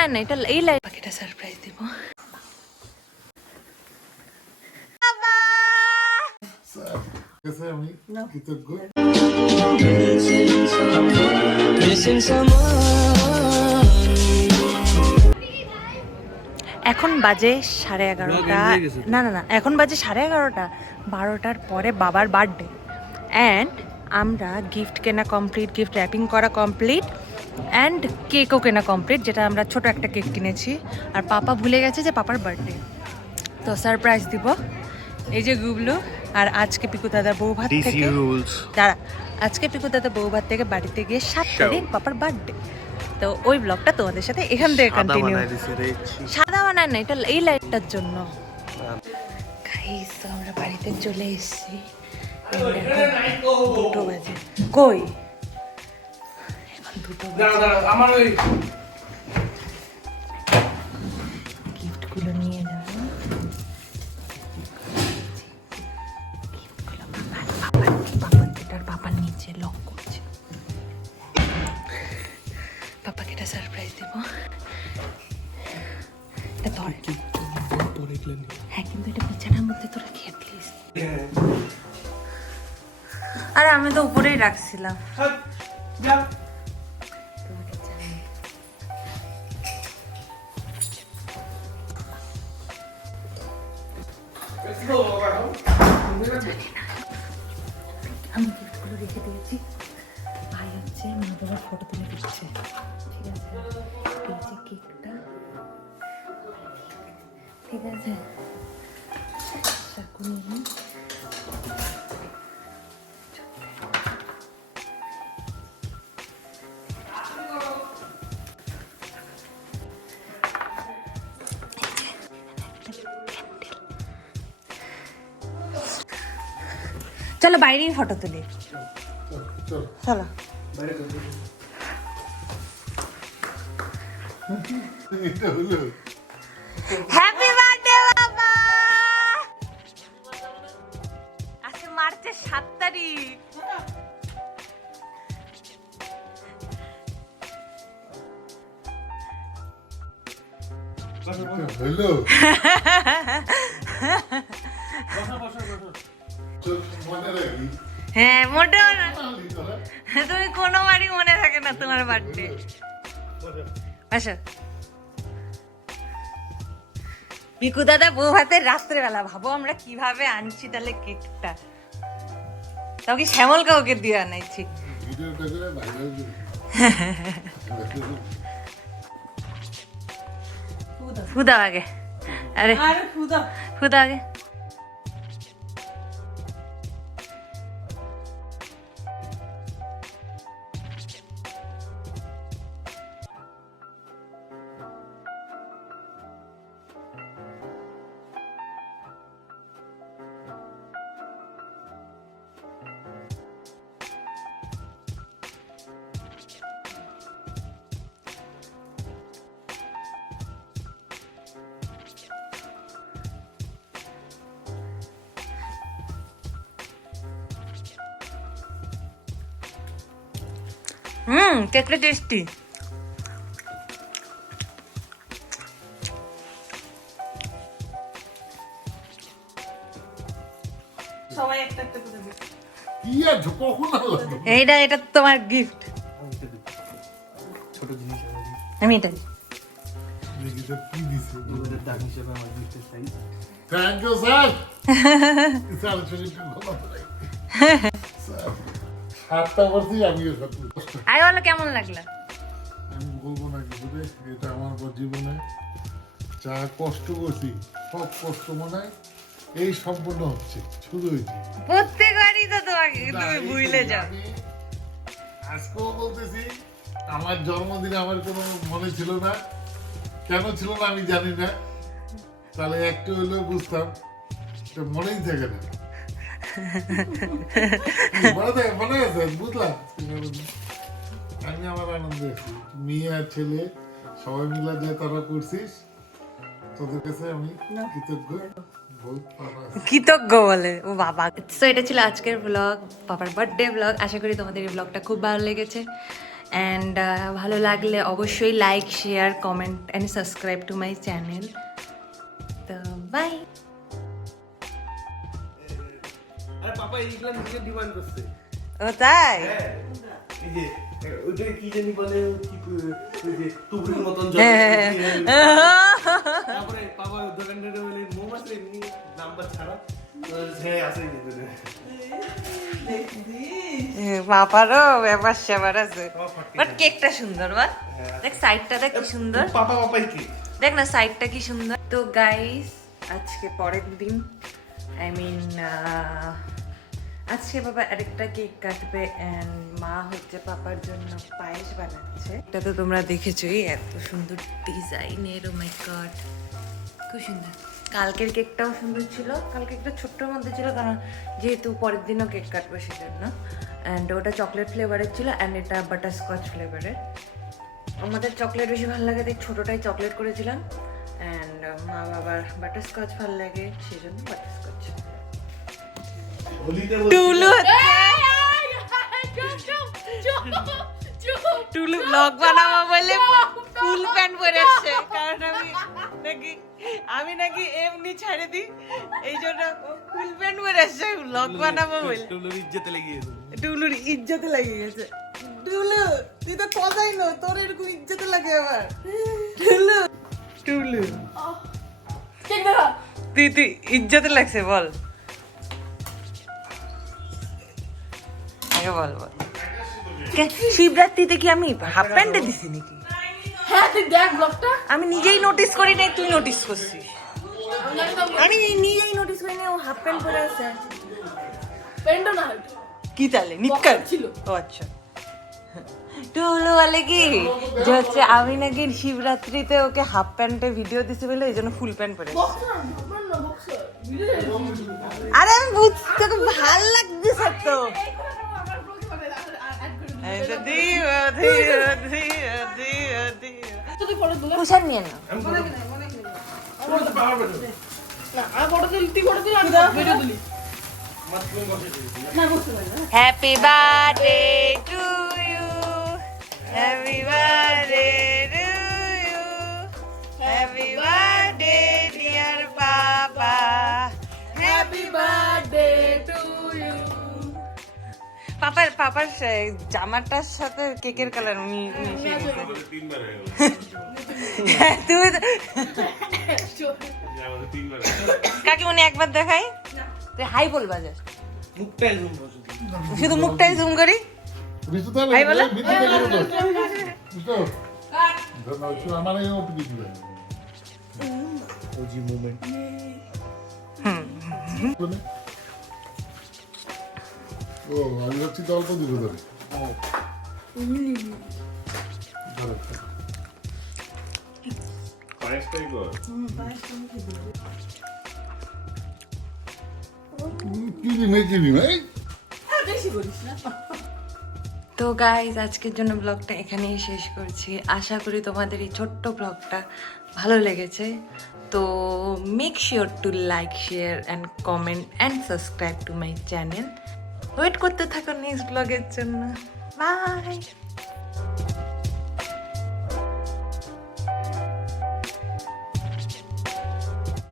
বানায় না, এটা এই লাইট পাখিটা সারপ্রাইজ দিব। এখন বাজে 11:30। না না না, এখন বাজে 11:30। 12টার পরে বাবার বার্থডে অ্যান্ড আমরা গিফট কেনা কমপ্লিট, গিফট র্যাপিং করা কমপ্লিট অ্যান্ড কেকও কেনা কমপ্লিট, যেটা আমরা ছোট একটা কেক কিনেছি। আর পাপা ভুলে গেছে যে পাপার বার্থডে, তো সারপ্রাইজ দিব। এই যে গুবলু। আর আজকে পিকু দাদা বউ ভাত থেকে দাঁড়া, আজকে পিকু দাদা বউ ভাত থেকে বাড়িতে গিয়ে 7 তারিখ পাপার বার্থডে। তো ওই ব্লগটা তোমাদের সাথে এখান থেকে কন্টিনিউ। সাদা বানায় না, এটা এই লাইটটার জন্য। গাইস, আমরা বাড়িতে চলে এসেছি। 2টো বাজে। কই এখন 2টো বাজে। গিফটগুলো নিয়ে যাবো। গিফটগুলো পাপার নিচে লক করছে। পাপাকে এটা সারপ্রাইজ দেবো। এটা ধর। হ্যাঁ, কিন্তু এটা বিছানার মধ্যে তো রাখি প্লিজ। আরে আমি তো উপরেই রাখছিলাম। আমি গিফটগুলো রেখে দিয়েছি। ভাই হচ্ছে মা বাবার ফটো তুলে দিচ্ছে, ঠিক আছে? এই যে কেকটা, ঠিক আছে? চাকু নিয়ে চলো বাইরেই ফটো তুলি। চলো হ্যাপি বার্থডে বাবা। আজকে মার্চের 7 তারিখ। হ্যালো। হ্যাঁ, মোটেও না, তুমি কোনোবারই মনে থাকে না তোমার বার্থডে। আসো। পিকু দাদা বউ ভাতের রাত্রেবেলা, ভাবো আমরা কিভাবে আনছি তাহলে কেকটা। তাও কি শ্যামল কাউকে দিয়ে আনাইছি। ফুদা আগে, আরে ফুদা আগে। কেকটা টেস্টি। এইটা এটা তোমার গিফট। আমি এটা আরে বলো কেমন লাগলো? আমি বলবো না কিছু রে, এটা আমার জীবনে যা কষ্ট করছি সব কষ্ট মনে হয় এই সম্পূর্ণ হচ্ছে শুধু প্রত্যেকবারই তো তোমাকে তুমি ভুলে যাও। আজকেও বলতেছি, আমার জন্মদিনে আমার কোনো মনে ছিল না। কেন ছিল না আমি জানি না, তাহলে একটু হলেও বুঝতাম, মনেই থাকে না। মনে আছে, বুঝলাম। আমি আমার আনন্দে আছি, মেয়ে আর ছেলে সবাই মিলে যে তারা করছিস, তোদের কাছে আমি কৃতজ্ঞ। কৃতজ্ঞ বলে ও বাবা। তো এটা ছিল আজকের ব্লগ, বাবার বার্থডে ব্লগ। আশা করি তোমাদের এই ব্লগটা খুব ভালো লেগেছে। অ্যান্ড ভালো লাগলে অবশ্যই like share comment and subscribe to my channel. তো বাই। আরে পাপা এইগুলো নিজে ডিমান্ড করছে। ও তাই? হ্যাঁ এই যে ওইটাকে কি জানি বলে, কি ওই যে টুকরির মতন জল। তারপরে পাপা দোকানদারে বলে মোম আছে এমনি নাম্বার ছাড়া, হ্যাঁ আছে ভিতরে। পাপারও ব্যাপার স্যাপার আছে, বাট কেকটা সুন্দর বল। দেখ সাইডটা দেখ কি সুন্দর, পাপা পাপাই কি দেখ না সাইডটা কি সুন্দর। তো গাইস আজকে পরের দিন, আই মিন আজকে বাবা আরেকটা কেক কাটবে অ্যান্ড মা হচ্ছে পাপার জন্য পায়েস বানাচ্ছে। এটা তো তোমরা দেখেছোই, এত সুন্দর ডিজাইনের, ও মাই গড খুব সুন্দর। কালকের কেকটাও সুন্দর ছিল, কালকে একটা ছোট্টর মধ্যে ছিল কারণ যেহেতু পরের দিনও কেক কাটবে সেজন্য। অ্যান্ড ওটা চকলেট ফ্লেভারের ছিল অ্যান্ড এটা বাটারস্কচ ফ্লেভারের। আমাদের চকলেট বেশি ভালো লাগে, তাই ছোটোটাই চকলেট করেছিলাম। অ্যান্ড মা বাবার বাটারস্কচ ভালো লাগে সেজন্য বাটারস্কচ। হোলিতে টুলু টুলু ব্লগ বানাবো বলে ফুল প্যান্ট পরে এসছে, কারণ আমি নাকি এমনি ছেড়ে দিই, এই জন্য ফুল প্যান্ট পরে এসছে ব্লগ বানাবো বলে। টুলুর ইজ্জতে লেগে গেছে। টুলুর ইজ্জতে লেগে গেছে। টুলু তুই তো কথাই নো, তোর এরকম ইজ্জতে লাগে আবার। টুলু টুলু তুই ইজ্জতে লাগছে বল, আগে বল বল। শিবরাত্রিতে কি আমি হাফ প্যান্টে দিছি নাকি? হ্যাঁ তুই দেখ ব্লগটা। আমি নিজেই নোটিস করি নাই, তুই নোটিস করছিস। আমি নিজেই নোটিস করি নাই ও হাফ প্যান্ট পরে আছে। প্যান্টও না হয়তো। কি তাহলে নিক্কার ছিল। ও আচ্ছা। টুলু বলে কি যে হচ্ছে আমি নাকি শিবরাত্রিতে ওকে হাফ প্যান্টে ভিডিও দিছি বলে এই জন্য ফুল প্যান্ট পরে এসেছে। বক্সার না বক্সার। আরে আমি বুঝতে, তোকে ভাল লাগছে তো। তুই ফটো তুলে কুশান নিয়ে না। না আর ফটো তুলি, তুই ফটো তুলি আমি ভিডিও তুলি। না বসতে পারি না। Happy birthday to you, happy birthday to you, happy birthday dear papa, happy birthday to you. পাপার জামাটার সাথে কেকের কালার মিশে গেছে। তুমি কাকিমণি একবার দেখাই, তুই হাই বলবা যা, মুখটাই জুম করছে। শুধু মুখটাই জুম করি। ঋতু তাহলে ভাই বলো। মিথ্যে কথা বলো। বুঝছো? ধন্যবাদ, শুধু আমার এই ওপি দিবে। OG moment. ও আমি ভাবছি তো অল্প দিবে ধরে। পায়েসটাই কর। চিনি ভাই। বেশি করিস না। তো গাইজ আজকের জন্য ব্লগটা এখানেই শেষ করছি। আশা করি তোমাদের এই ছোট্ট ব্লগটা ভালো লেগেছে। তো make sure to like share and comment and subscribe to my channel. Wait করতে থাকো নেক্সট ব্লগের জন্য। বাই।